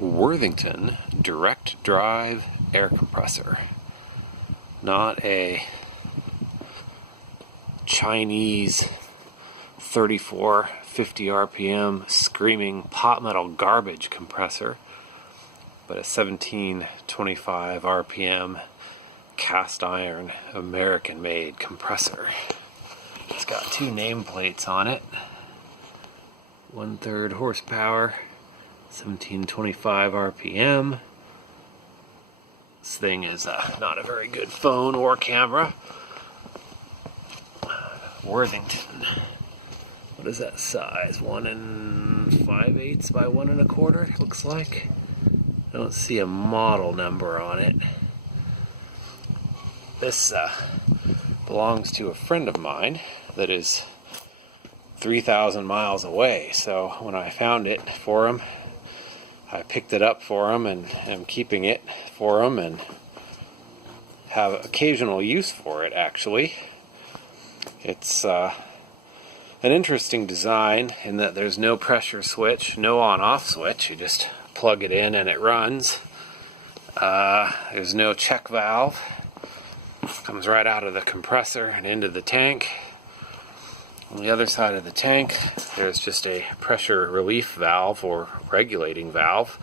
Worthington direct drive air compressor. Not a Chinese 3450 RPM screaming pot metal garbage compressor, but a 1725 RPM cast iron American made compressor. It's got two nameplates on it. 1/3 horsepower, 1725 RPM. This thing is not a very good phone or camera. Worthington. What is that size? 1 5/8 by 1 1/4, looks like. I don't see a model number on it. This belongs to a friend of mine that is 3,000 miles away. So when I found it for him, I picked it up for him and am keeping it for him and have occasional use for it, actually. It's an interesting design in that there's no pressure switch, no on-off switch. You just plug it in and it runs. There's no check valve. Comes right out of the compressor and into the tank. On the other side of the tank, there's just a pressure relief valve or regulating valve.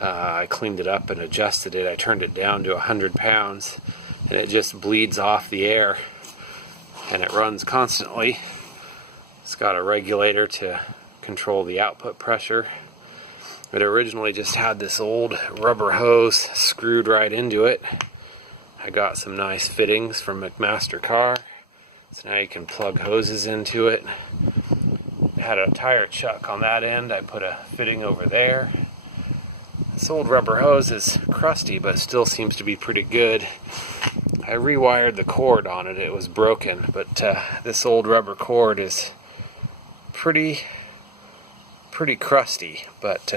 I cleaned it up and adjusted it. I turned it down to 100 pounds, and it just bleeds off the air, and it runs constantly. It's got a regulator to control the output pressure. It originally just had this old rubber hose screwed right into it. I got some nice fittings from McMaster Car, so now you can plug hoses into it. It had a tire chuck on that end. I put a fitting over there. This old rubber hose is crusty, but still seems to be pretty good. I rewired the cord on it. It was broken, but this old rubber cord is pretty crusty, but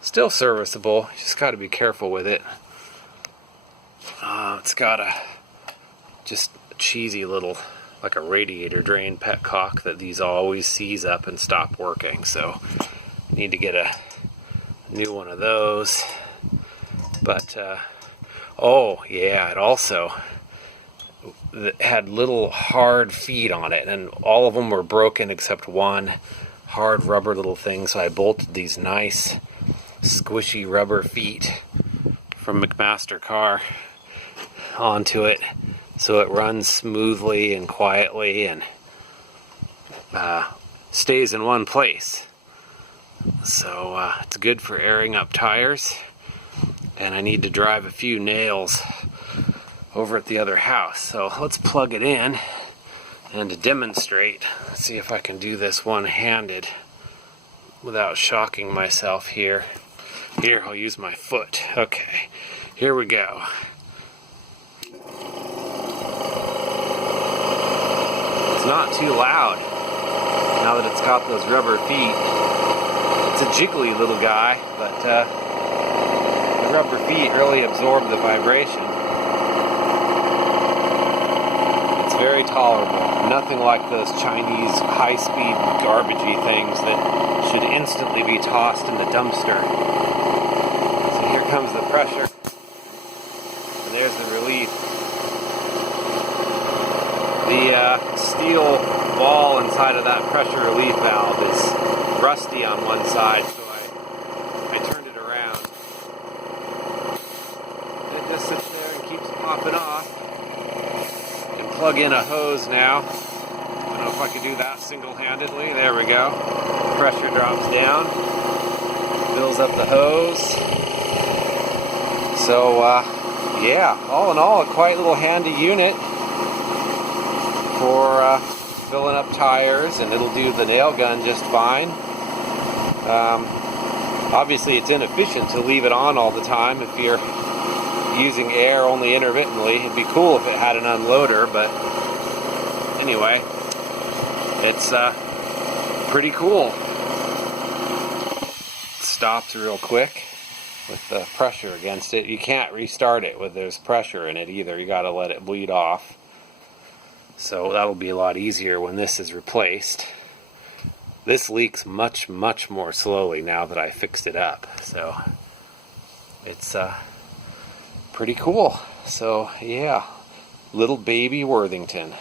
still serviceable. You just got to be careful with it. It's got just a cheesy little, like a radiator drain petcock that these always seize up and stop working. So I need to get a new one of those. But oh yeah, it also had little hard feet on it, and all of them were broken except one hard rubber little thing. So I bolted these nice squishy rubber feet from McMaster Car onto it, so it runs smoothly and quietly and stays in one place. So it's good for airing up tires, and I need to drive a few nails over at the other house. So let's plug it in, and to demonstrate, see if I can do this one-handed without shocking myself here. Here, I'll use my foot. Okay, here we go. It's not too loud now that it's got those rubber feet. It's a jiggly little guy, but the rubber feet really absorb the vibration. It's very tolerable. Nothing like those Chinese high-speed garbagey things that should instantly be tossed in the dumpster. So here comes the pressure, and there's the relief. The steel ball inside of that pressure relief valve is rusty on one side, so I turned it around. It just sits there and keeps popping off. I can plug in a hose now. I don't know if I could do that single-handedly. There we go. Pressure drops down, fills up the hose. So yeah, all in all, a quite little handy unit for filling up tires, and it'll do the nail gun just fine. Obviously it's inefficient to leave it on all the time if you're using air only intermittently. It'd be cool if it had an unloader, but anyway, it's pretty cool. It stopped real quick with the pressure against it. You can't restart it when there's pressure in it either. You got to let it bleed off. So that'll be a lot easier when this is replaced. this leaks much more slowly now that I fixed it up. So it's pretty cool. So yeah, little baby Worthington.